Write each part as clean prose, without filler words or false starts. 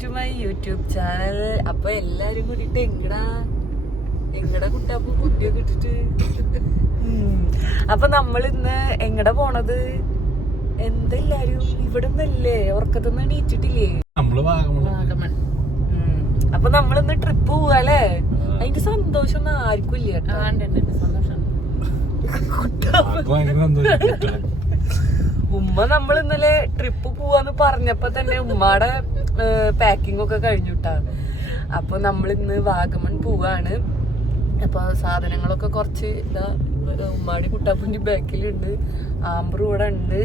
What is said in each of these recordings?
To my YouTube channel. അപ്പൊ എല്ലാരും കൂടിട്ട് എങ്ങടാ കുട്ടാപ്പ് കുട്ടിയൊക്കെ ഇട്ടിട്ട് അപ്പൊ നമ്മളിന്ന് എങ്ങടാ പോണത്? എന്തെല്ലാരും ഇവിടെ ഒന്നല്ലേ ഉറക്കത്തൊന്നും എണീറ്റിട്ടില്ലേ? അപ്പൊ നമ്മളിന്ന് ട്രിപ്പ് പോവാല്ലേ? അതിന്റെ സന്തോഷം ഒന്നും ആർക്കും ഇല്ല കേട്ടോ. ഉമ്മ നമ്മൾ ഇന്നലെ ട്രിപ്പ് പോവാന്ന് പറഞ്ഞപ്പോ തന്നെ ഉമ്മയുടെ പാക്കിംഗ് ഒക്കെ കഴിഞ്ഞുട്ടാ. അപ്പൊ നമ്മൾ ഇന്ന് വാഗമൺ പോവാണ്. അപ്പൊ സാധനങ്ങളൊക്കെ കുറച്ച് ഇതാ ഉമ്മാടി കുട്ടാപ്പിന്റെ ബാക്കിലുണ്ട്, ആംബ്രു ഇവിടെ ഉണ്ട്.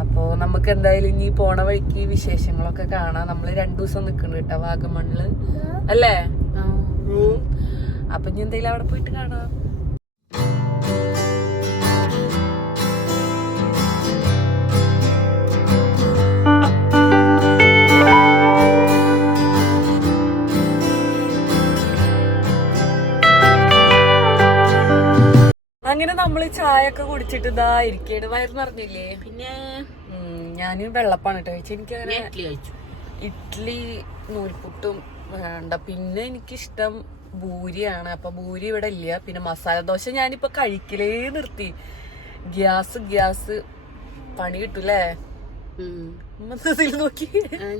അപ്പൊ നമുക്ക് എന്തായാലും ഇനി പോണ വഴിക്ക് വിശേഷങ്ങളൊക്കെ കാണാം. നമ്മള് 2 ദിവസം നിക്കണ് കേട്ടോ വാഗമണില് അല്ലേ? അപ്പൊ ഇനി എന്തായാലും അവിടെ പോയിട്ട് കാണാം. അങ്ങനെ നമ്മള് ചായ ഒക്കെ കുടിച്ചിട്ട് ഇതാ ഇരിക്കേണ്. വയറ് നിറഞ്ഞില്ലേ? പിന്നെ ഞാന് വെള്ളപ്പാണ് കേട്ടോ കഴിച്ചു. എനിക്ക് അങ്ങനെ ഇഡ്ഡലി നൂൽപുട്ടും വേണ്ട. പിന്നെ എനിക്കിഷ്ടം ഭൂരിയാണ്. അപ്പൊ ഭൂരി ഇവിടെ ഇല്ല. പിന്നെ മസാല ദോശ ഞാനിപ്പോ കഴിക്കലേ നിർത്തി. ഗ്യാസ് പണി കിട്ടൂലേ? നോക്കി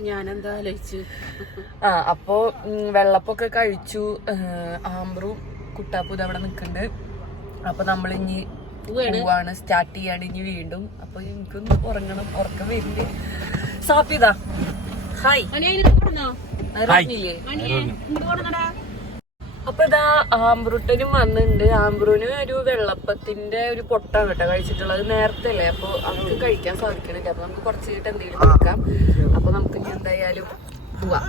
ഞാനെന്താ ആലോചിച്ചു. അപ്പൊ വെള്ളപ്പൊക്കെ കഴിച്ചു. ആംബ്രും കുട്ടാപ്പും ഇതവിടെ നിക്കണ്ട്. അപ്പൊ നമ്മളിഞ്ഞി പോവാണ്, സ്റ്റാർട്ട് ചെയ്യാണ് ഇനി വീണ്ടും. അപ്പൊ എനിക്കൊന്ന് ഉറങ്ങണം, ഉറക്കം വരുന്നുണ്ട്. സാപ്പിതാ ഹായ്. അപ്പൊ ഇതാ ആംബ്രൂട്ടനും വന്നിട്ടുണ്ട്. ആംബ്രൂന് ഒരു വെള്ളപ്പത്തിന്റെ ഒരു പൊട്ടാണ് കേട്ടോ കഴിച്ചിട്ടുള്ളത്. നേരത്തെ അല്ലേ, അപ്പൊ അവർക്ക് കഴിക്കാൻ സാധിക്കണില്ല. അപ്പൊ നമുക്ക് കുറച്ച് കഴിഞ്ഞിട്ട് എന്തെങ്കിലും കൊടുക്കാം. അപ്പൊ നമുക്ക് ഇനി എന്തായാലും പോവാം.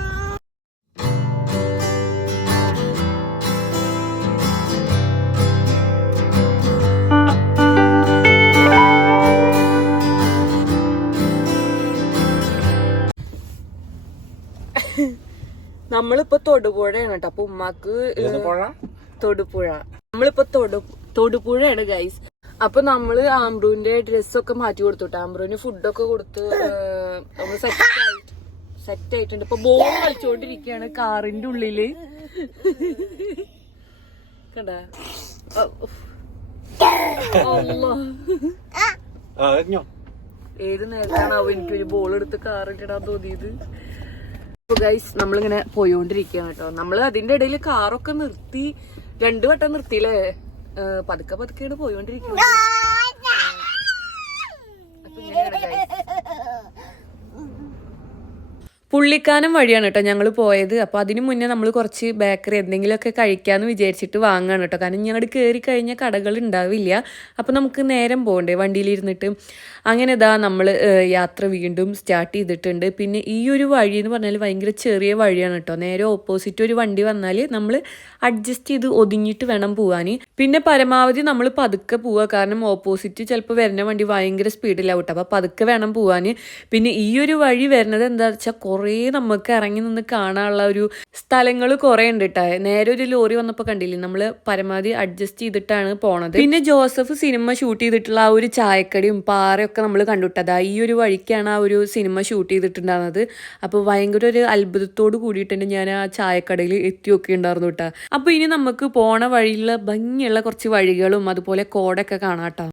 നമ്മളിപ്പോ തൊടുപുഴയാണ് കേട്ടോ. അപ്പൊ ഉമ്മാക്ക് തൊടുപുഴ, നമ്മളിപ്പോ തൊടുപുഴയാണ് ഗൈസ്. അപ്പൊ നമ്മള് ആംബ്രൂന്റെ ഡ്രസ്സൊക്കെ മാറ്റി കൊടുത്തുട്ടോ. ആംബ്രൂന് ഫുഡൊക്കെ കൊടുത്ത് നമ്മള് സെറ്റ് ആയിട്ടുണ്ട്. ഇപ്പൊ ബോൾ കളിച്ചോണ്ടിരിക്കയാണ് കാറിന്റെ ഉള്ളില്. കണ്ടാ ഏത് നേരത്താണ് എനിക്കൊരു ബോൾ എടുത്ത് കാറിലിടാൻ തോന്നിയത്. ഗൈസ് നമ്മളിങ്ങനെ പോയോണ്ടിരിക്കുകയാണ് കേട്ടോ. നമ്മള് അതിന്റെ ഇടയിൽ കാറൊക്കെ നിർത്തി 2 വട്ടം നിർത്തിയില്ലേ. പതുക്കെയാണ് പോയോണ്ടിരിക്കുന്നത്. അപ്പൊ ഇങ്ങനെയാണ് ഗൈസ്. പുള്ളിക്കാനം വഴിയാണ് കേട്ടോ ഞങ്ങൾ പോയത്. അപ്പോൾ അതിന് മുന്നേ നമ്മൾ കുറച്ച് ബേക്കറി എന്തെങ്കിലുമൊക്കെ കഴിക്കാമെന്ന് വിചാരിച്ചിട്ട് വാങ്ങാണ് കേട്ടോ. കാരണം ഞങ്ങൾ കയറി കഴിഞ്ഞാൽ കടകൾ ഉണ്ടാവില്ല. അപ്പോൾ നമുക്ക് നേരം പോകണ്ടേ വണ്ടിയിലിരുന്നിട്ട്. അങ്ങനെ ഇതാ നമ്മൾ യാത്ര വീണ്ടും സ്റ്റാർട്ട് ചെയ്തിട്ടുണ്ട്. പിന്നെ ഈ ഒരു വഴി എന്ന് പറഞ്ഞാൽ ഭയങ്കര ചെറിയ വഴിയാണ് കേട്ടോ. നേരെ ഓപ്പോസിറ്റ് ഒരു വണ്ടി വന്നാൽ നമ്മൾ അഡ്ജസ്റ്റ് ചെയ്ത് ഒതുങ്ങിയിട്ട് വേണം പോകാൻ. പിന്നെ പരമാവധി നമ്മൾ പതുക്കെ പോവുക. കാരണം ഓപ്പോസിറ്റ് ചിലപ്പോൾ വരുന്ന വണ്ടി ഭയങ്കര സ്പീഡിലാവും കേട്ടോ. അപ്പോൾ പതുക്കെ വേണം പോകാൻ. പിന്നെ ഈ ഒരു വഴി വരുന്നത് എന്താ വെച്ചാൽ കുറേ നമുക്ക് ഇറങ്ങി നിന്ന് കാണാനുള്ള ഒരു സ്ഥലങ്ങൾ കുറേ ഉണ്ട് കേട്ടോ. നേരെ ഒരു ലോറി വന്നപ്പോൾ കണ്ടില്ലേ, നമ്മൾ പരമാവധി അഡ്ജസ്റ്റ് ചെയ്തിട്ടാണ് പോണത്. പിന്നെ ജോസഫ് സിനിമ ഷൂട്ട് ചെയ്തിട്ടുള്ള ആ ഒരു ചായക്കടിയും പാറയൊക്കെ നമ്മൾ കണ്ടുവിട്ടതാ. ഈ ഒരു വഴിക്കാണ് ആ ഒരു സിനിമ ഷൂട്ട് ചെയ്തിട്ടുണ്ടായിരുന്നത്. അപ്പോൾ ഭയങ്കര ഒരു അത്ഭുതത്തോട് കൂടിയിട്ടുണ്ട് ഞാൻ ആ ചായക്കടയിൽ എത്തിയൊക്കെ ഉണ്ടായിരുന്നു കേട്ടോ. അപ്പോൾ ഇനി നമുക്ക് പോണ വഴിയിലുള്ള ഭംഗിയുള്ള കുറച്ച് വഴികളും അതുപോലെ കോടൊക്കെ കാണാം കേട്ടോ.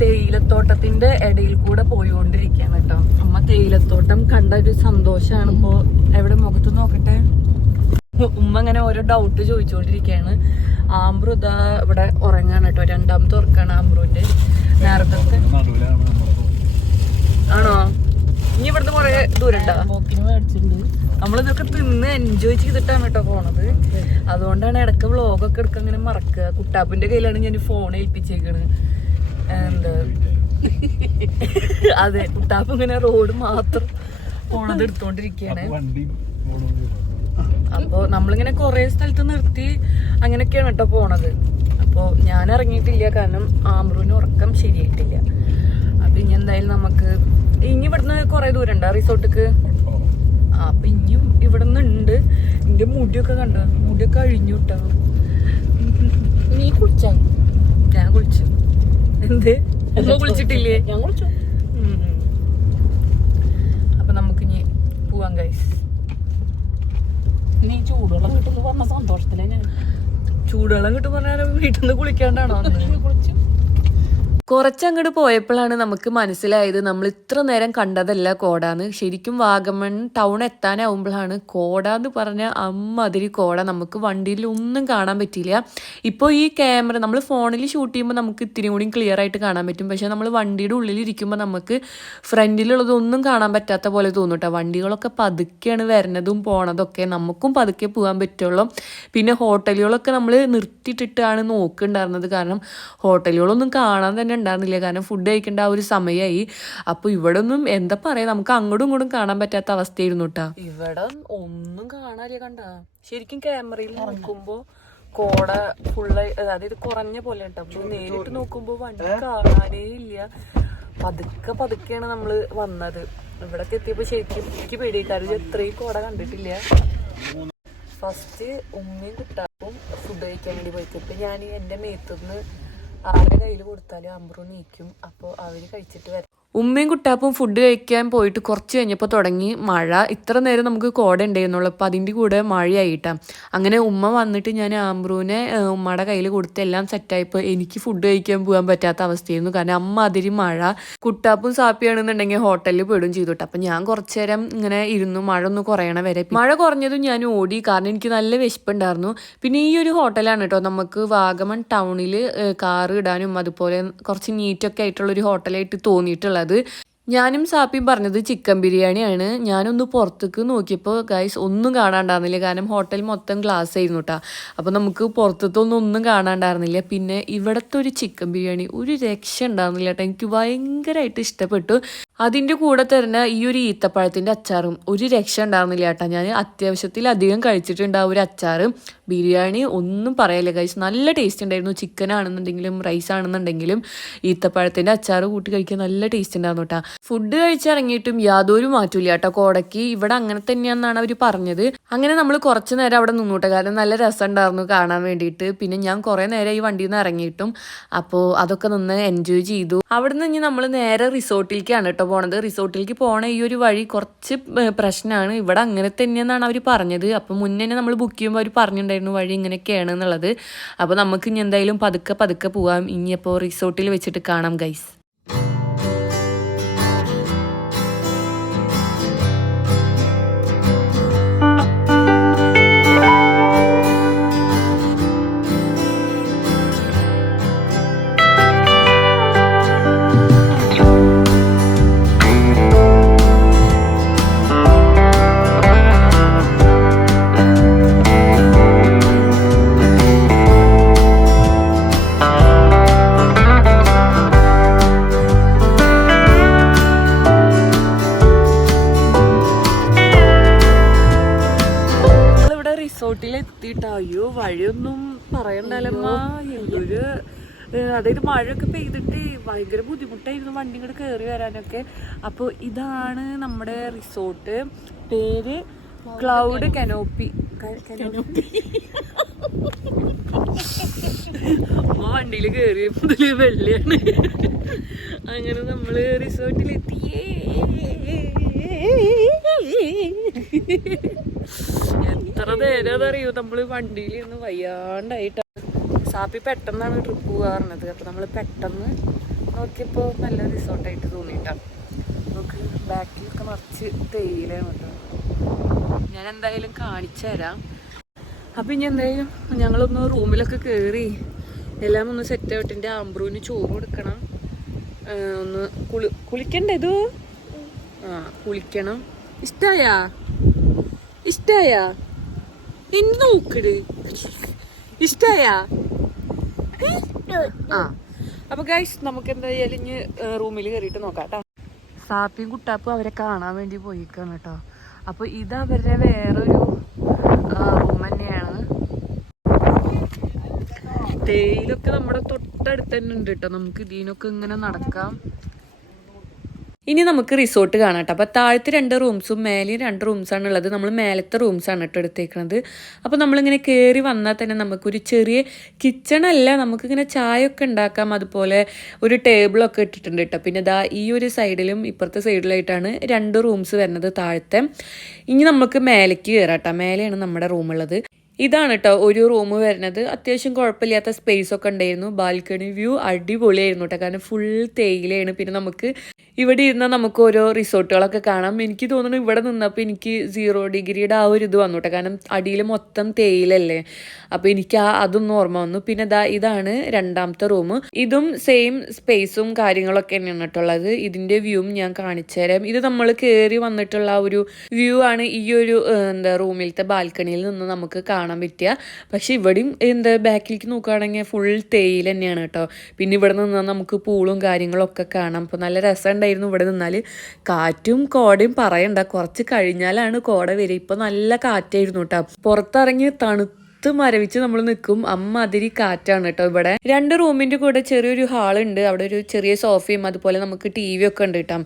തേയിലത്തോട്ടത്തിന്റെ ഇടയിൽ കൂടെ പോയിക്കൊണ്ടിരിക്കുകയാണ് കേട്ടോ. അമ്മ തേയിലത്തോട്ടം കണ്ട ഒരു സന്തോഷമാണ്. ഇപ്പോ എവിടെ മുഖത്ത് നോക്കട്ടെ. ഉമ്മ ഇങ്ങനെ ഓരോ ഡൗട്ട് ചോദിച്ചുകൊണ്ടിരിക്കുകയാണ്. ആംബ്രു ഇതാ ഇവിടെ ഉറങ്ങാണ് കേട്ടോ. 2ാമത്തെ ഉറക്കാണ് ആംബ്രുവിന്റെ. നേരത്തെ ആണോ? ഇനി ഇവിടുന്ന് കുറെ ദൂരം ഉണ്ടോ? നമ്മളിതൊക്കെ തിന്ന് എൻജോയ് ചെയ്തിട്ടാണ് കേട്ടോ പോണത്. അതുകൊണ്ടാണ് ഇടയ്ക്ക് വ്ളോഗൊക്കെ എടുക്കുക അങ്ങനെ മറക്കുക. കുട്ടാപ്പിന്റെ കയ്യിലാണ് ഞാൻ ഫോൺ ഏൽപ്പിച്ചേക്കണ്. എന്താ അതെ, കുട്ടാപ്പ് ഇങ്ങനെ റോഡ് മാത്രം പോണത് എടുത്തോണ്ടിരിക്കുകയാണ്. അപ്പൊ നമ്മളിങ്ങനെ കൊറേ സ്ഥലത്ത് നിർത്തി അങ്ങനെയൊക്കെയാണ് കേട്ടോ പോണത്. അപ്പൊ ഞാൻ ഇറങ്ങിയിട്ടില്ല, കാരണം ആംബ്രുവിന് ഉറക്കം ശരിയായിട്ടില്ല. അപ്പൊ ഇനി എന്തായാലും നമുക്ക് ഇനി ഇവിടുന്ന് കൊറേ ദൂരം ഉണ്ടോ റിസോർട്ടിക്ക്? അപ്പൊ ഇനിയും ഇവിടുന്ന് ഉണ്ട്. എന്റെ മുടിയൊക്കെ കണ്ട, മുടിയൊക്കെ അഴിഞ്ഞു കിട്ടാ. നീ കുളിച്ചാ? ഞാൻ കുളിച്ചു. എന്ത് കുളിച്ചിട്ടില്ലേ? ഞാൻ കുളിച്ചു. അപ്പൊ നമുക്കിനി പോവാം ഗൈസ്. നീ ചൂടുവെള്ളം കിട്ടുന്നു പറഞ്ഞ സന്തോഷത്തിലെ ഞാൻ. ചൂടുവെള്ളം കിട്ടും പറഞ്ഞാൽ വീട്ടിൽ നിന്ന് കുളിക്കാണ്ടാണോ? കുളിച്ചു. കുറച്ചങ്ങോട്ട് പോയപ്പോഴാണ് നമുക്ക് മനസ്സിലായത് നമ്മൾ ഇത്ര നേരം കണ്ടതല്ല കോടാന്ന്. ശരിക്കും വാഗമൺ ടൗൺ എത്താനാവുമ്പോഴാണ് കോടാന്ന് പറഞ്ഞ അമ്മാതിരി കോട. നമുക്ക് വണ്ടിയിൽ ഒന്നും കാണാൻ പറ്റിയില്ല. ഇപ്പോൾ ഈ ക്യാമറ നമ്മൾ ഫോണിൽ ഷൂട്ട് ചെയ്യുമ്പോൾ നമുക്ക് ഇത്തിരി കൂടി ക്ലിയർ ആയിട്ട് കാണാൻ പറ്റും. പക്ഷേ നമ്മൾ വണ്ടിയുടെ ഉള്ളിലിരിക്കുമ്പോൾ നമുക്ക് ഫ്രണ്ടിലുള്ളതൊന്നും കാണാൻ പറ്റാത്ത പോലെ തോന്നും കേട്ടോ. വണ്ടികളൊക്കെ പതുക്കെയാണ് വരുന്നതും പോണതൊക്കെ. നമുക്കും പതുക്കെ പോകാൻ പറ്റുള്ളൂ. പിന്നെ ഹോട്ടലുകളൊക്കെ നമ്മൾ നിർത്തിയിട്ടിട്ടാണ് നോക്കുന്നുണ്ടായിരുന്നത്. കാരണം ഹോട്ടലുകളൊന്നും കാണാൻ തന്നെ ഉണ്ടായിരുന്നില്ല. കാരണം ഫുഡ് കഴിക്കേണ്ട ആ ഒരു സമയമായി. അപ്പോൾ ഇവിടെ ഒന്നും എന്താ പറയാ, നമുക്ക് അങ്ങോട്ടും ഇങ്ങോട്ടും കാണാൻ പറ്റാത്ത അവസ്ഥയായിരുന്നു കേട്ടാ. ഇവിടെ ഒന്നും കാണാനില്ല. കണ്ട ശരിക്കും ക്യാമറയിൽ നോക്കുമ്പോ കോട ഫുള്ള്, അതായത് കുറഞ്ഞ പോലെ കേട്ടോ. നേരിട്ട് നോക്കുമ്പോ വണ്ടി കാണാനേ ഇല്ല. പതുക്കെയാണ് നമ്മള് വന്നത്. ഇവിടെ എത്തിയപ്പോ ശരിക്കും എനിക്ക് പേടിക്കാറ് എത്രയും കോട കണ്ടിട്ടില്ല. ഫസ്റ്റ് ഉമ്മയും കുട്ടാപ്പും ഫുഡ് കഴിക്കാൻ വേണ്ടി പോയിട്ട് ഞാൻ എൻ്റെ മേത്തുനിന്ന് ആരുടെ കയ്യിൽ കൊടുത്താലും അമ്പ്രു നീക്കും. അപ്പോൾ അവര് കഴിച്ചിട്ട് വരാം. ഉമ്മയും കുട്ടാപ്പും ഫുഡ് കഴിക്കാൻ പോയിട്ട് കുറച്ച് കഴിഞ്ഞപ്പോൾ തുടങ്ങി മഴ. ഇത്ര നേരം നമുക്ക് കോട ഉണ്ടായിരുന്നുള്ളൂ. അപ്പോൾ അതിൻ്റെ കൂടെ മഴയായിട്ടാണ്. അങ്ങനെ ഉമ്മ വന്നിട്ട് ഞാൻ ആംബ്രൂവിനെ ഉമ്മയുടെ കയ്യിൽ കൊടുത്ത് എല്ലാം സെറ്റായപ്പോൾ എനിക്ക് ഫുഡ് കഴിക്കാൻ പോകാൻ പറ്റാത്ത അവസ്ഥയായിരുന്നു. കാരണം അമ്മ അതിരി മഴ. കുട്ടാപ്പും സാപ്പിയാണെന്നുണ്ടെങ്കിൽ ഹോട്ടലിൽ പെടും ചെയ്തിട്ട്. അപ്പം ഞാൻ കുറച്ച് നേരം ഇങ്ങനെ ഇരുന്നു, മഴ ഒന്ന് കുറയണ വരെ. മഴ കുറഞ്ഞതും ഞാൻ ഓടി, കാരണം എനിക്ക് നല്ല വിശപ്പുണ്ടായിരുന്നു. പിന്നെ ഈ ഒരു ഹോട്ടലാണ് കേട്ടോ നമുക്ക് വാഗമൺ ടൗണിൽ കാറ് ഇടാനും അതുപോലെ കുറച്ച് നീറ്റൊക്കെ ആയിട്ടുള്ളൊരു ഹോട്ടലായിട്ട് തോന്നിയിട്ടുള്ളത്. ഞാനും സാപ്പിയും പറഞ്ഞത് ചിക്കൻ ബിരിയാണിയാണ്. ഞാനൊന്ന് പുറത്തേക്ക് നോക്കിയപ്പോൾ ഗൈസ് ഒന്നും കാണാണ്ടായിരുന്നില്ല. കാരണം ഹോട്ടൽ മൊത്തം ഗ്ലാസ് ആയിരുന്നു കേട്ടോ. അപ്പോൾ നമുക്ക് പുറത്തൊന്നും കാണാണ്ടായിരുന്നില്ല. പിന്നെ ഇവിടുത്തെ ഒരു ചിക്കൻ ബിരിയാണി ഒരു രക്ഷ ഉണ്ടായിരുന്നില്ല കേട്ടോ. എനിക്ക് ഭയങ്കരമായിട്ട് ഇഷ്ടപ്പെട്ടു. അതിൻ്റെ കൂടെ തരുന്ന ഈ ഒരു ഈത്തപ്പഴത്തിൻ്റെ അച്ചാറും ഒരു രക്ഷ ഉണ്ടായിരുന്നില്ല കേട്ടോ. ഞാൻ അത്യാവശ്യത്തിലധികം കഴിച്ചിട്ടുണ്ട് ആ ഒരു അച്ചാറ്. ബിരിയാണി ഒന്നും പറയല്ലേ ഗൈസ്, നല്ല ടേസ്റ്റ് ഉണ്ടായിരുന്നു. ചിക്കൻ ആണെന്നുണ്ടെങ്കിലും റൈസ് ആണെന്നുണ്ടെങ്കിലും ഈത്തപ്പഴത്തിൻ്റെ അച്ചാറ് കൂട്ടി കഴിക്കാൻ നല്ല ടേസ്റ്റ് ഉണ്ടായിരുന്നു കേട്ടോ. ഫുഡ് കഴിച്ചിറങ്ങിയിട്ടും യാതൊരു മാറ്റമില്ല കേട്ടോ കോടയ്ക്ക്. ഇവിടെ അങ്ങനെ തന്നെയാണെന്നാണ് അവർ പറഞ്ഞത്. അങ്ങനെ നമ്മൾ കുറച്ച് നേരം അവിടെ നിന്നോട്ടെ, കാരണം നല്ല രസം ഉണ്ടായിരുന്നു കാണാൻ വേണ്ടിയിട്ട്. പിന്നെ ഞാൻ കുറേ നേരം ഈ വണ്ടിയിൽ നിന്ന് ഇറങ്ങിയിട്ടും അപ്പോൾ അതൊക്കെ നിന്ന് എൻജോയ് ചെയ്തു. അവിടെ നിന്ന് ഇനി നമ്മൾ നേരെ റിസോർട്ടിലേക്കാണ് കേട്ടോ പോണത്. റിസോർട്ടിലേക്ക് പോണ ഈ ഒരു വഴി കുറച്ച് പ്രശ്നമാണ്. ഇവിടെ അങ്ങനെ തന്നെയെന്നാണ് അവർ പറഞ്ഞത്. അപ്പോൾ മുന്നേ നമ്മൾ ബുക്ക് ചെയ്യുമ്പോൾ അവർ പറഞ്ഞിട്ടുണ്ടായിരുന്നു വഴി ഇങ്ങനെയൊക്കെയാണ് എന്നുള്ളത്. അപ്പോൾ നമുക്ക് ഇനി എന്തായാലും പതുക്കെ പോവാം. ഇനിയപ്പോൾ റിസോർട്ടിൽ വെച്ചിട്ട് കാണാം ഗൈസ്. റിസോർട്ടിലെത്തിയിട്ട് അയ്യോ വഴിയൊന്നും പറയണ്ടല്ലമ്മ. എന്തൊരു, അതായത് മഴയൊക്കെ പെയ്തിട്ട് ഭയങ്കര ബുദ്ധിമുട്ടായിരുന്നു വണ്ടി ഇങ്ങോട്ട് കയറി വരാനൊക്കെ. അപ്പോൾ ഇതാണ് നമ്മുടെ റിസോർട്ട്. പേര് ക്ലൗഡ് കനോപ്പി. വണ്ടിയിൽ കയറിയ മുതല് വെള്ളിയാണ്. അങ്ങനെ നമ്മള് റിസോർട്ടിലെത്തിയേ. എത്ര നേരം അതറിയോ നമ്മള് വണ്ടിയിൽ ഇരുന്ന് വയ്യാണ്ടായിട്ടാണ്. സാപ്പി പെട്ടെന്നാണ് ട്രിപ്പ് പോകാറുള്ളത്. അപ്പൊ നമ്മള് പെട്ടെന്ന് നോക്കിയപ്പോ നല്ല റിസോർട്ടായിട്ട് തോന്നിയിട്ടാണ്. നമുക്ക് ബാക്കിലൊക്കെ നിറച്ച് തേയിലാണ് കേട്ടോ. ഞാൻ എന്തായാലും കാണിച്ചു തരാം. അപ്പൊ ഇനി എന്തായാലും ഞങ്ങളൊന്ന് റൂമിലൊക്കെ കയറി എല്ലാം ഒന്ന് സെറ്റ് ആയിട്ട് എൻ്റെ ആംബ്രൂവിന് ചോറ് കൊടുക്കണം. ഒന്ന് കുളിക്കണ്ടേ ഇത്? കുളിക്കണം. ഇഷ്ടായാ ഇനി നോക്കട്. ഇഷ്ടായാ? അപ്പൊ ഗൈസ് നമുക്ക് എന്തായാലും ഇനി റൂമിൽ കയറിയിട്ട് നോക്കാം കേട്ടോ. സാപ്പിയും കുട്ടാപ്പും അവരെ കാണാൻ വേണ്ടി പോയിക്കാണ് കേട്ടോ. അപ്പൊ ഇത് അവരുടെ വേറൊരു റൂം തന്നെയാണ്. തേയിലൊക്കെ നമ്മുടെ തൊട്ടടുത്ത് തന്നെ ഉണ്ട് കേട്ടോ. നമുക്ക് ഇതിനൊക്കെ ഇങ്ങനെ നടക്കാം. ഇനി നമുക്ക് റിസോർട്ട് കാണാം കേട്ടോ. അപ്പോൾ താഴത്തെ 2 റൂംസും മേലെയും 2 റൂംസാണ് ഉള്ളത്. നമ്മൾ മേലത്തെ റൂംസാണ് കേട്ടോ എടുത്തേക്കുന്നത്. അപ്പോൾ നമ്മളിങ്ങനെ കയറി വന്നാൽ തന്നെ നമുക്കൊരു ചെറിയ കിച്ചണല്ല, നമുക്കിങ്ങനെ ചായ ഒക്കെ ഉണ്ടാക്കാം. അതുപോലെ ഒരു ടേബിളൊക്കെ ഇട്ടിട്ടുണ്ട് കേട്ടോ. പിന്നെ ഇതാ ഈ ഒരു സൈഡിലും ഇപ്പുറത്തെ സൈഡിലായിട്ടാണ് 2 റൂംസ് വരുന്നത് താഴത്തെ. ഇനി നമുക്ക് മേലേക്ക് കയറാം കേട്ടോ. മേലെയാണ് നമ്മുടെ റൂമുള്ളത്. ഇതാണ് കേട്ടോ ഒരു റൂം വരുന്നത്. അത്യാവശ്യം കുഴപ്പമില്ലാത്ത സ്പേസ് ഒക്കെ ഉണ്ടായിരുന്നു. ബാൽക്കണി വ്യൂ അടിപൊളിയായിരുന്നു കേട്ടോ. കാരണം ഫുൾ തേയിലയാണ്. പിന്നെ നമുക്ക് ഇവിടെ ഇരുന്നാൽ നമുക്ക് ഓരോ റിസോർട്ടുകളൊക്കെ കാണാം. എനിക്ക് തോന്നുന്നു ഇവിടെ നിന്നപ്പോൾ എനിക്ക് 0 ഡിഗ്രിയുടെ ആ ഒരു ഇത് വന്നു കേട്ടോ. കാരണം അടിയിൽ മൊത്തം തേയിലല്ലേ. അപ്പോൾ എനിക്ക് അതൊന്നും ഓർമ്മ വന്നു. പിന്നെ ഇതാണ് 2ാമത്തെ റൂം. ഇതും സെയിം സ്പേസും കാര്യങ്ങളൊക്കെ തന്നെയാണ് കേട്ടുള്ളത്. ഇതിൻ്റെ വ്യൂവും ഞാൻ കാണിച്ചു തരാം. ഇത് നമ്മൾ കയറി വന്നിട്ടുള്ള ആ ഒരു വ്യൂ ആണ് ഈ ഒരു റൂമിലത്തെ ബാൽക്കണിയിൽ നിന്ന് നമുക്ക് കാണാൻ പറ്റുക. പക്ഷെ ഇവിടെയും ബാക്കിലേക്ക് നോക്കുകയാണെങ്കിൽ ഫുൾ തേയില തന്നെയാണ് കേട്ടോ. പിന്നെ ഇവിടെ നിന്നാൽ നമുക്ക് പൂളും കാര്യങ്ങളൊക്കെ കാണാം. അപ്പോൾ നല്ല രസമുണ്ടായിരുന്നു ഇവിടെ നിന്നാൽ. കാറ്റും കോടയും പറയണ്ട, കുറച്ച് കഴിഞ്ഞാലാണ് കോട വരിക. ഇപ്പം നല്ല കാറ്റായിരുന്നു കേട്ടോ. പുറത്തിറങ്ങി മരവിച്ച് നമ്മൾ നിൽക്കും. അമ്മാതിരി കാറ്റാണ് കേട്ടോ ഇവിടെ. 2 റൂമിൻ്റെ കൂടെ ചെറിയൊരു ഹാളുണ്ട്. അവിടെ ഒരു ചെറിയ സോഫയും അതുപോലെ നമുക്ക് TV ഒക്കെ ഉണ്ട് കേട്ടോ.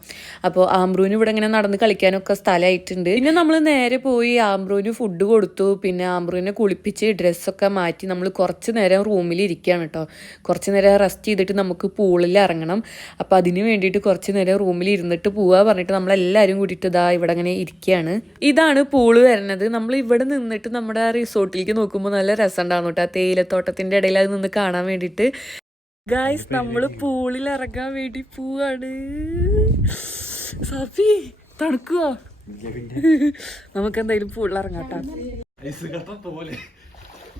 അപ്പോൾ ആംബ്രൂന് ഇവിടെ ഇങ്ങനെ നടന്ന് കളിക്കാനൊക്കെ സ്ഥലമായിട്ടുണ്ട്. പിന്നെ നമ്മൾ നേരെ പോയി ആംബ്രൂന് ഫുഡ് കൊടുത്തു. പിന്നെ ആംബ്രൂനെ കുളിപ്പിച്ച് ഡ്രസ്സൊക്കെ മാറ്റി നമ്മൾ കുറച്ച് നേരം റൂമിൽ ഇരിക്കുകയാണ് കേട്ടോ. കുറച്ച് നേരം റെസ്റ്റ് ചെയ്തിട്ട് നമുക്ക് പൂളിൽ ഇറങ്ങണം. അപ്പോൾ അതിന് വേണ്ടിയിട്ട് കുറച്ച് നേരം റൂമിൽ ഇരുന്നിട്ട് പോവുക പറഞ്ഞിട്ട് നമ്മളെല്ലാവരും കൂടിയിട്ട് ഇവിടെ ഇങ്ങനെ ഇരിക്കുകയാണ്. ഇതാണ് പൂള് വരുന്നത്. നമ്മൾ ഇവിടെ നിന്നിട്ട് നമ്മുടെ റിസോർട്ടിലേക്ക് നോക്കുമ്പോൾ നല്ല രസം ഉണ്ടായിരുന്നു കേട്ടോ. തേയിലത്തോട്ടത്തിന്റെ ഇടയിൽ അത് നിന്ന് കാണാൻ വേണ്ടിയിട്ട്. ഗായ്സ്, നമ്മള് പൂളിൽ ഇറങ്ങാൻ വേണ്ടി പോവാണ്. സാഫി തണുക്കുവോ? നമുക്ക് എന്തായാലും പൂളിൽ ഇറങ്ങാട്ടാ.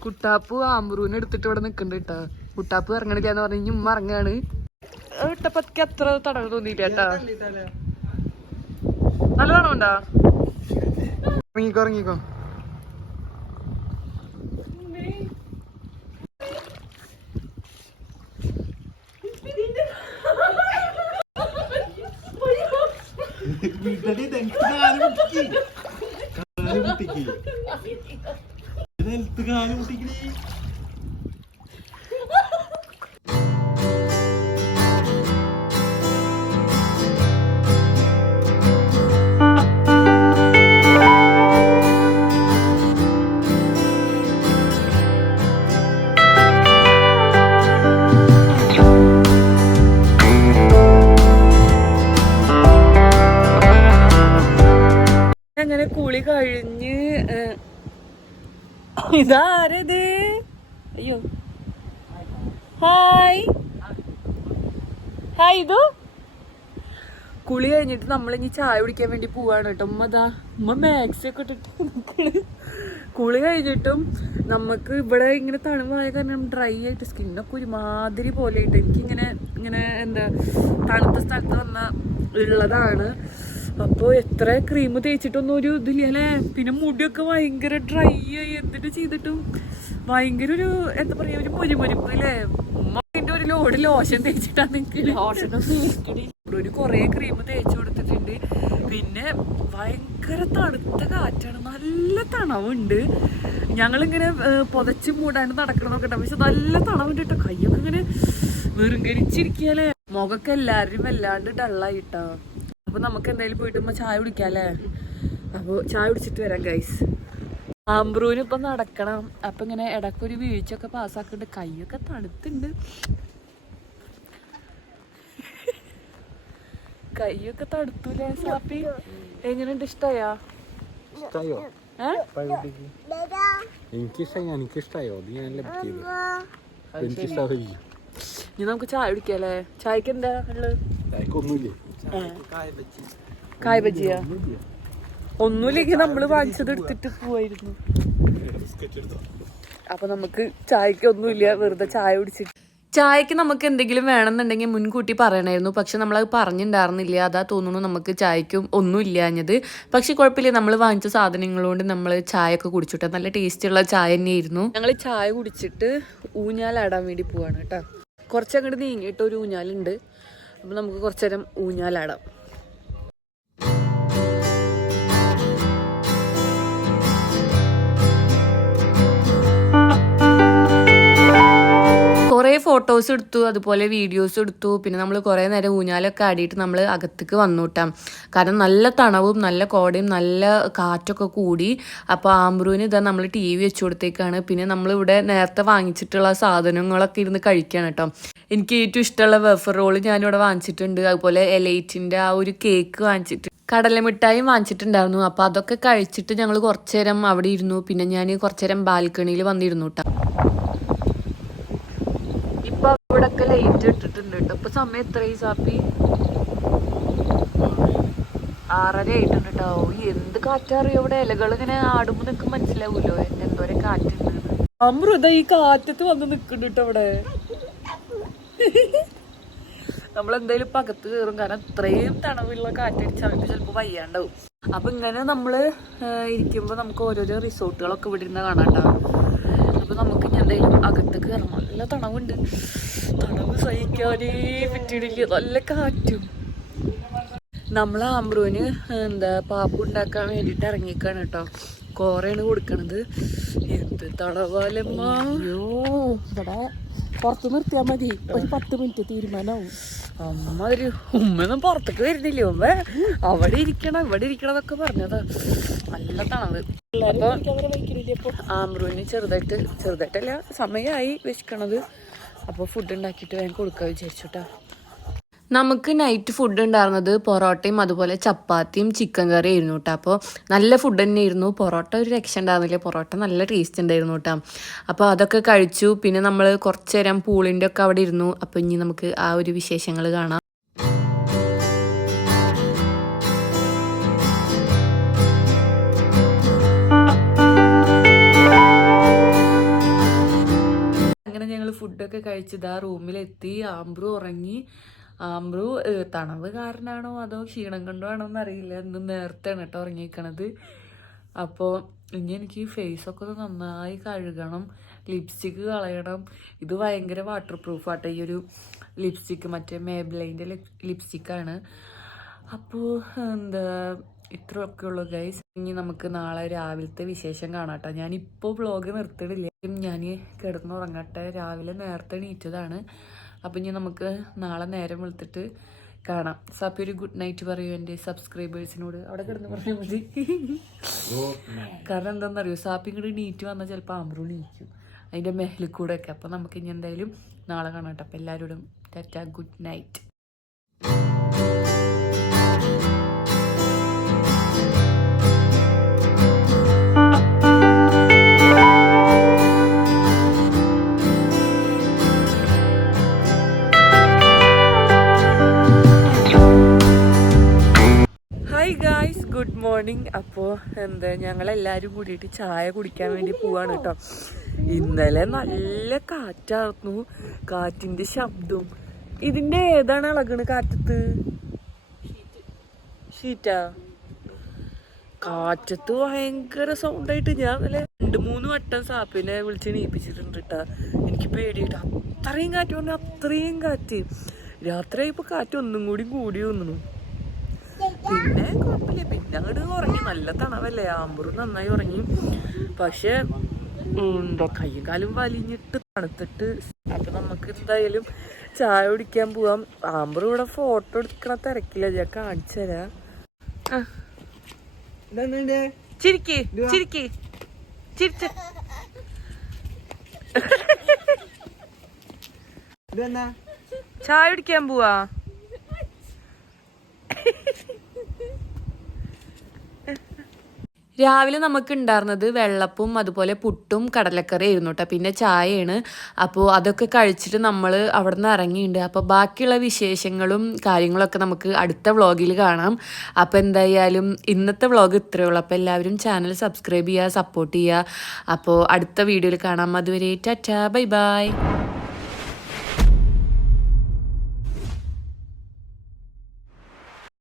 കുട്ടാപ്പു ആംബ്രൂനെ എടുത്തിട്ട് ഇവിടെ നിക്കണ്ട് കേട്ടാ. കുട്ടാപ്പ് ഇറങ്ങണിക്കാന്ന് പറഞ്ഞ് ഉമ്മ ഇറങ്ങാണ്. ഇട്ടപ്പത്തിക്ക് അത്ര തടവ് തോന്നിയില്ല കേട്ടാ. നല്ല തണവുണ്ടാ? ഇറങ്ങിക്കോ ഇറങ്ങിക്കോ. അങ്ങനെ കുളി കഴിഞ്ഞ് ഇതാരത്? അയ്യോ, ഹായ് ഹായ്. ഇതു കുളി കഴിഞ്ഞിട്ട് നമ്മളിനി ചായ കുടിക്കാൻ വേണ്ടി പോവാണ് കേട്ടോ. ഉമ്മ മാക്സി ഒക്കെ ഇട്ടിട്ട് നിൽക്കണ്. കുളി കഴിഞ്ഞിട്ടും നമുക്ക് ഇവിടെ ഇങ്ങനെ തണുപ്പായ കാരണം ഡ്രൈ ആയിട്ട് സ്കിന്നൊക്കെ ഒരുമാതിരി പോലെ ആയിട്ട് എനിക്കിങ്ങനെ എന്താ തണുത്ത സ്ഥലത്ത് വന്ന ഉള്ളതാണ്. അപ്പോൾ എത്ര ക്രീം തേച്ചിട്ടൊന്നും ഒരു ഇതില്ല അല്ലേ. പിന്നെ മുടിയൊക്കെ ഭയങ്കര ഡ്രൈ ആയി. എന്നിട്ട് ചെയ്തിട്ടും ഭയങ്കര ഒരു എന്താ പറയാ ഒരു മുരിമുരിപ്പ് അല്ലേ. ഉമ്മന്റെ ഒരു ലോഡ് ലോഷൻ തേച്ചിട്ടാണ് ഒരു കുറേ ക്രീം തേച്ച് കൊടുത്തിട്ടുണ്ട്. പിന്നെ ഭയങ്കര തണുത്ത കാറ്റാണ്, നല്ല തണവുണ്ട്. ഞങ്ങളിങ്ങനെ പുതച്ച് മൂടാണ്ട് നടക്കണം നോക്കട്ടെ. പക്ഷെ നല്ല തണവുണ്ട് കേട്ടോ. കയ്യൊക്കെ ഇങ്ങനെ വെറുങ്കരിച്ചിരിക്കല്ലേ. മുഖമൊക്കെ എല്ലാവരും വല്ലാണ്ട് ഡള്ളായിട്ടോ. അപ്പൊ നമുക്ക് എന്തായാലും പോയിട്ട് ചായ കുടിക്കാല്ലേ. അപ്പോൾ ചായ കുടിച്ചിട്ട് വരാം ഗൈസ്. ആംബ്രൂന് ഇപ്പം നടക്കണം. അപ്പം ഇങ്ങനെ ഇടയ്ക്കൊരു വീഴ്ചയൊക്കെ പാസ്സാക്കുന്നുണ്ട്. കൈയൊക്കെ തണുത്തുണ്ട്. കൈയൊക്കെ തണുത്തൂലേ സാപ്പി? എങ്ങനെയുണ്ട്? ഇഷ്ടായോ? ഇനി നമുക്ക് ചായ കുടിക്കാല്ലേ. ചായക്ക് എന്താ ഉള്ളത്? കായ ബജിയാ? ഒന്നുമില്ലെങ്കിൽ നമ്മള് വാങ്ങിച്ചത് എടുത്തിട്ട് പോവായിരുന്നു. അപ്പൊ നമുക്ക് ചായക്ക് ഒന്നുമില്ല, വെറുതെ ചായ കുടിച്ചിട്ട്. ചായക്ക് നമുക്ക് എന്തെങ്കിലും വേണമെന്നുണ്ടെങ്കിൽ മുൻകൂട്ടി പറയണമായിരുന്നു. പക്ഷെ നമ്മളത് പറഞ്ഞിട്ടുണ്ടായിരുന്നില്ല. അതാ തോന്നുന്നു നമുക്ക് ചായക്കും ഒന്നും ഇല്ലാഞ്ഞത്. പക്ഷെ കുഴപ്പമില്ല, നമ്മൾ വാങ്ങിച്ച സാധനങ്ങളുകൊണ്ട് നമ്മൾ ചായ ഒക്കെ കുടിച്ചിട്ട് നല്ല ടേസ്റ്റുള്ള ചായ തന്നെയായിരുന്നു. ഞങ്ങൾ ചായ കുടിച്ചിട്ട് ഊഞ്ഞാലാടാൻ വേണ്ടി പോവാണ് കേട്ടോ. കുറച്ചങ്ങോട്ട് നീങ്ങിയിട്ട് ഒരു ഊഞ്ഞാലുണ്ട്. അപ്പം നമുക്ക് കുറച്ചു നേരം ഊഞ്ഞാലാടാം. കുറേ ഫോട്ടോസ് എടുത്തു, അതുപോലെ വീഡിയോസ് എടുത്തു. പിന്നെ നമ്മൾ കുറേ നേരം ഊഞ്ഞാലൊക്കെ ആടിയിട്ട് നമ്മൾ അകത്തേക്ക് വന്നു കിട്ടാം. കാരണം നല്ല തണവും നല്ല കോടയും നല്ല കാറ്റൊക്കെ കൂടി. അപ്പോൾ ആംബ്രൂവിന് ഇതാ നമ്മൾ TV വെച്ച് കൊടുത്തേക്കാണ്. പിന്നെ നമ്മളിവിടെ നേരത്തെ വാങ്ങിച്ചിട്ടുള്ള സാധനങ്ങളൊക്കെ ഇരുന്ന് കഴിക്കുകയാണ് കേട്ടോ. എനിക്ക് ഏറ്റവും ഇഷ്ടമുള്ള വെഫർ റോള് ഞാനിവിടെ വാങ്ങിച്ചിട്ടുണ്ട്. അതുപോലെ എലൈറ്റിൻ്റെ ആ ഒരു കേക്ക് വാങ്ങിച്ചിട്ട്, കടലമിഠായും വാങ്ങിച്ചിട്ടുണ്ടായിരുന്നു. അപ്പോൾ അതൊക്കെ കഴിച്ചിട്ട് ഞങ്ങൾ കുറച്ചു നേരം അവിടെ ഇരുന്നു. പിന്നെ ഞാൻ കുറച്ചു നേരം ബാൽക്കണിയിൽ വന്നിരുന്നു കേട്ടോ. ഇപ്പൊ ഇവിടൊക്കെ ലൈറ്റ് ഇട്ടിട്ടുണ്ട് കേട്ടോ. ഇപ്പൊ സമയം എത്രയായി സാപ്പി? 6:30 ആയിട്ടുണ്ട് കേട്ടോ. എന്ത് കാറ്ററിയോ ഇവിടെ. ഇലകൾ ഇങ്ങനെ ആടുമ്പോ നിനക്ക് മനസ്സിലാവൂലോ എന്തോരം കാറ്റുണ്ട്. അമൃത ഈ കാറ്റത്ത് വന്ന് നിൽക്കുന്നുണ്ട് കേട്ടോ ഇവിടെ. നമ്മളെന്തായാലും ഇപ്പം അകത്ത് കയറും, കാരണം ഇത്രയും തണവുള്ള കാറ്റടിച്ച് അവർക്ക് ചിലപ്പോൾ വയ്യാണ്ടാവും. അപ്പം ഇങ്ങനെ നമ്മൾ ഇരിക്കുമ്പോൾ നമുക്ക് ഓരോരോ റിസോർട്ടുകളൊക്കെ ഇവിടെ ഇരുന്ന് കാണാട്ടോ. അപ്പം നമുക്ക് ഇനി എന്തായാലും അകത്ത് കയറണം. നല്ല തണവുണ്ട്, തണവ് സഹിക്കാനേ പറ്റിയിട്ടില്ല, നല്ല കാറ്റും. നമ്മൾ ആംബ്രൂവിന് പാപ്പ ഉണ്ടാക്കാൻ വേണ്ടിയിട്ട് ഇറങ്ങിക്കാണ് കേട്ടോ. കോറയാണ് കൊടുക്കണത്. എന്ത് തണവാലമ്മ. ഇവിടെ പുറത്ത് നിർത്തിയാൽ മതി, ഒരു 10 മിനിറ്റ് തീരുമാനമാവും. അമ്മ ഒരു ഉമ്മയൊന്നും പുറത്തേക്ക് വരുന്നില്ല. ഉമ്മ അവിടെ ഇരിക്കണം ഇവിടെ ഇരിക്കണം എന്നൊക്കെ പറഞ്ഞതാ. നല്ല തണവ്. ആംബ്രൂവിന് ചെറുതായിട്ടല്ല സമയമായി വിശക്കണത്. അപ്പോൾ ഫുഡ് ഉണ്ടാക്കിയിട്ട് വേഗം കൊടുക്കാൻ വിചാരിച്ചോട്ടാ. നമുക്ക് നൈറ്റ് ഫുഡ് ഉണ്ടായിരുന്നത് പൊറോട്ടയും അതുപോലെ ചപ്പാത്തിയും ചിക്കൻ കറി ആയിരുന്നു കേട്ടോ. അപ്പോൾ നല്ല ഫുഡ് തന്നെ ആയിരുന്നു. പൊറോട്ട ഒരു രക്ഷ ഉണ്ടായിരുന്നില്ല, പൊറോട്ട നല്ല ടേസ്റ്റ് ഉണ്ടായിരുന്നു കേട്ടോ. അപ്പോൾ അതൊക്കെ കഴിച്ചു. പിന്നെ നമ്മൾ കുറച്ച് നേരം പൂളിൻ്റെ ഒക്കെ അവിടെ ഇരുന്നു. അപ്പോൾ ഇനി നമുക്ക് ആ ഒരു വിശേഷങ്ങൾ കാണാം. അങ്ങനെ ഞങ്ങൾ ഫുഡൊക്കെ കഴിച്ചത് ആ റൂമിലെത്തി. ആംബ്രു ഉറങ്ങി. ആംബ്രു തണവ് കാരണമാണോ അതോ ക്ഷീണം കൊണ്ടോ ആണോ എന്നറിയില്ല, ഇന്ന് നേരത്തെയാണ് കേട്ടോ ഉറങ്ങിയിരിക്കണത്. അപ്പോൾ ഇനി എനിക്ക് ഫേസൊക്കെ ഒന്ന് നന്നായി കഴുകണം, ലിപ്സ്റ്റിക്ക് കളയണം. ഇത് ഭയങ്കര വാട്ടർ പ്രൂഫാട്ടോ ഈ ഒരു ലിപ്സ്റ്റിക്ക്, മറ്റേ മേബ്ലൈൻ്റെ ലിപ്സ്റ്റിക്കാണ്. അപ്പോൾ ഇത്രയൊക്കെ ഉള്ളൂ ഗൈസ്. ഇനി നമുക്ക് നാളെ രാവിലത്തെ വിശേഷം കാണാട്ടോ. ഞാനിപ്പോൾ വ്ളോഗ് നിർത്തിയിട്ടില്ല, ഞാൻ കിടന്നുറങ്ങട്ടെ. രാവിലെ നേരത്തെ എണീറ്റതാണ്. അപ്പം ഇനി നമുക്ക് നാളെ നേരം വെളുത്തിട്ട് കാണാം. സാപ്പി ഒരു ഗുഡ് നൈറ്റ് പറയൂ എൻ്റെ സബ്സ്ക്രൈബേഴ്സിനോട്. അവിടെ കിടന്ന് പറഞ്ഞാൽ മതി. കാരണം എന്താണെന്നറിയോ, സാപ്പി ഇങ്ങോട്ട് നീറ്റ് വന്നാൽ ചിലപ്പോൾ ആംബ്രൂ നീക്കും അതിൻ്റെ മേലിൽ കൂടെ ഒക്കെ. അപ്പം നമുക്ക് ഇനി എന്തായാലും നാളെ കാണാം. അപ്പം എല്ലാവരോടും Tata, good night. Good morning. അപ്പോൾ ഞങ്ങളെല്ലാവരും കൂടിയിട്ട് ചായ കുടിക്കാൻ വേണ്ടി പോവാണ് കേട്ടോ. ഇന്നലെ നല്ല കാറ്റായിരുന്നു, കാറ്റിൻ്റെ ശബ്ദവും. ഇതിൻ്റെ ഏതാണ് ഇളകണ് കാറ്റത്ത്? ഷീറ്റാ. കാറ്റത്ത് ഭയങ്കര സൗണ്ടായിട്ട് ഞാൻ ഇന്നലെ 2-3 വട്ടം സാപ്പിനെ വിളിച്ച് നീപ്പിച്ചിട്ടുണ്ട് കേട്ടോ. എനിക്ക് പേടിയിട്ട് അത്രയും കാറ്റ് പറഞ്ഞാൽ അത്രയും കാറ്റ്. രാത്രിയായപ്പോൾ കാറ്റ് ഒന്നും കൂടി തോന്നുന്നു. പിന്നെ കുഴപ്പമില്ല, പിന്നെ അങ്ങോട്ട് ഉറങ്ങി. നല്ല തണവല്ലേ, ആംബ്രൂ നന്നായി ഉറങ്ങി. പക്ഷെ കയ്യും കാലും വലിഞ്ഞിട്ട് തണുത്തിട്ട്. അപ്പൊ നമുക്ക് എന്തായാലും ചായ കുടിക്കാൻ പോവാം. ആംബ്രൂ ഇവിടെ ഫോട്ടോ എടുക്കണ തിരക്കില്ല, ഞാൻ കാണിച്ചു തരാം. ചിരിക്ക് ചിരിക്ക് ചിരിച്ച. ചായ കുടിക്കാൻ പോവാ. രാവിലെ നമുക്ക് ഉണ്ടായിരുന്നത് വെള്ളപ്പും അതുപോലെ പുട്ടും കടലക്കറി ആയിരുന്നു കേട്ടോ. പിന്നെ ചായയാണ്. അപ്പോൾ അതൊക്കെ കഴിച്ചിട്ട് നമ്മൾ അവിടെ നിന്ന് ഇറങ്ങിയിട്ടുണ്ട്. അപ്പോൾ ബാക്കിയുള്ള വിശേഷങ്ങളും കാര്യങ്ങളൊക്കെ നമുക്ക് അടുത്ത വ്ളോഗിൽ കാണാം. അപ്പോൾ എന്തായാലും ഇന്നത്തെ വ്ളോഗ് ഇത്രയേ ഉള്ളൂ. അപ്പോൾ എല്ലാവരും ചാനൽ സബ്സ്ക്രൈബ് ചെയ്യുക, സപ്പോർട്ട് ചെയ്യുക. അപ്പോൾ അടുത്ത വീഡിയോയിൽ കാണാം. അതുവരെ ടാറ്റാ, ബൈ ബൈ.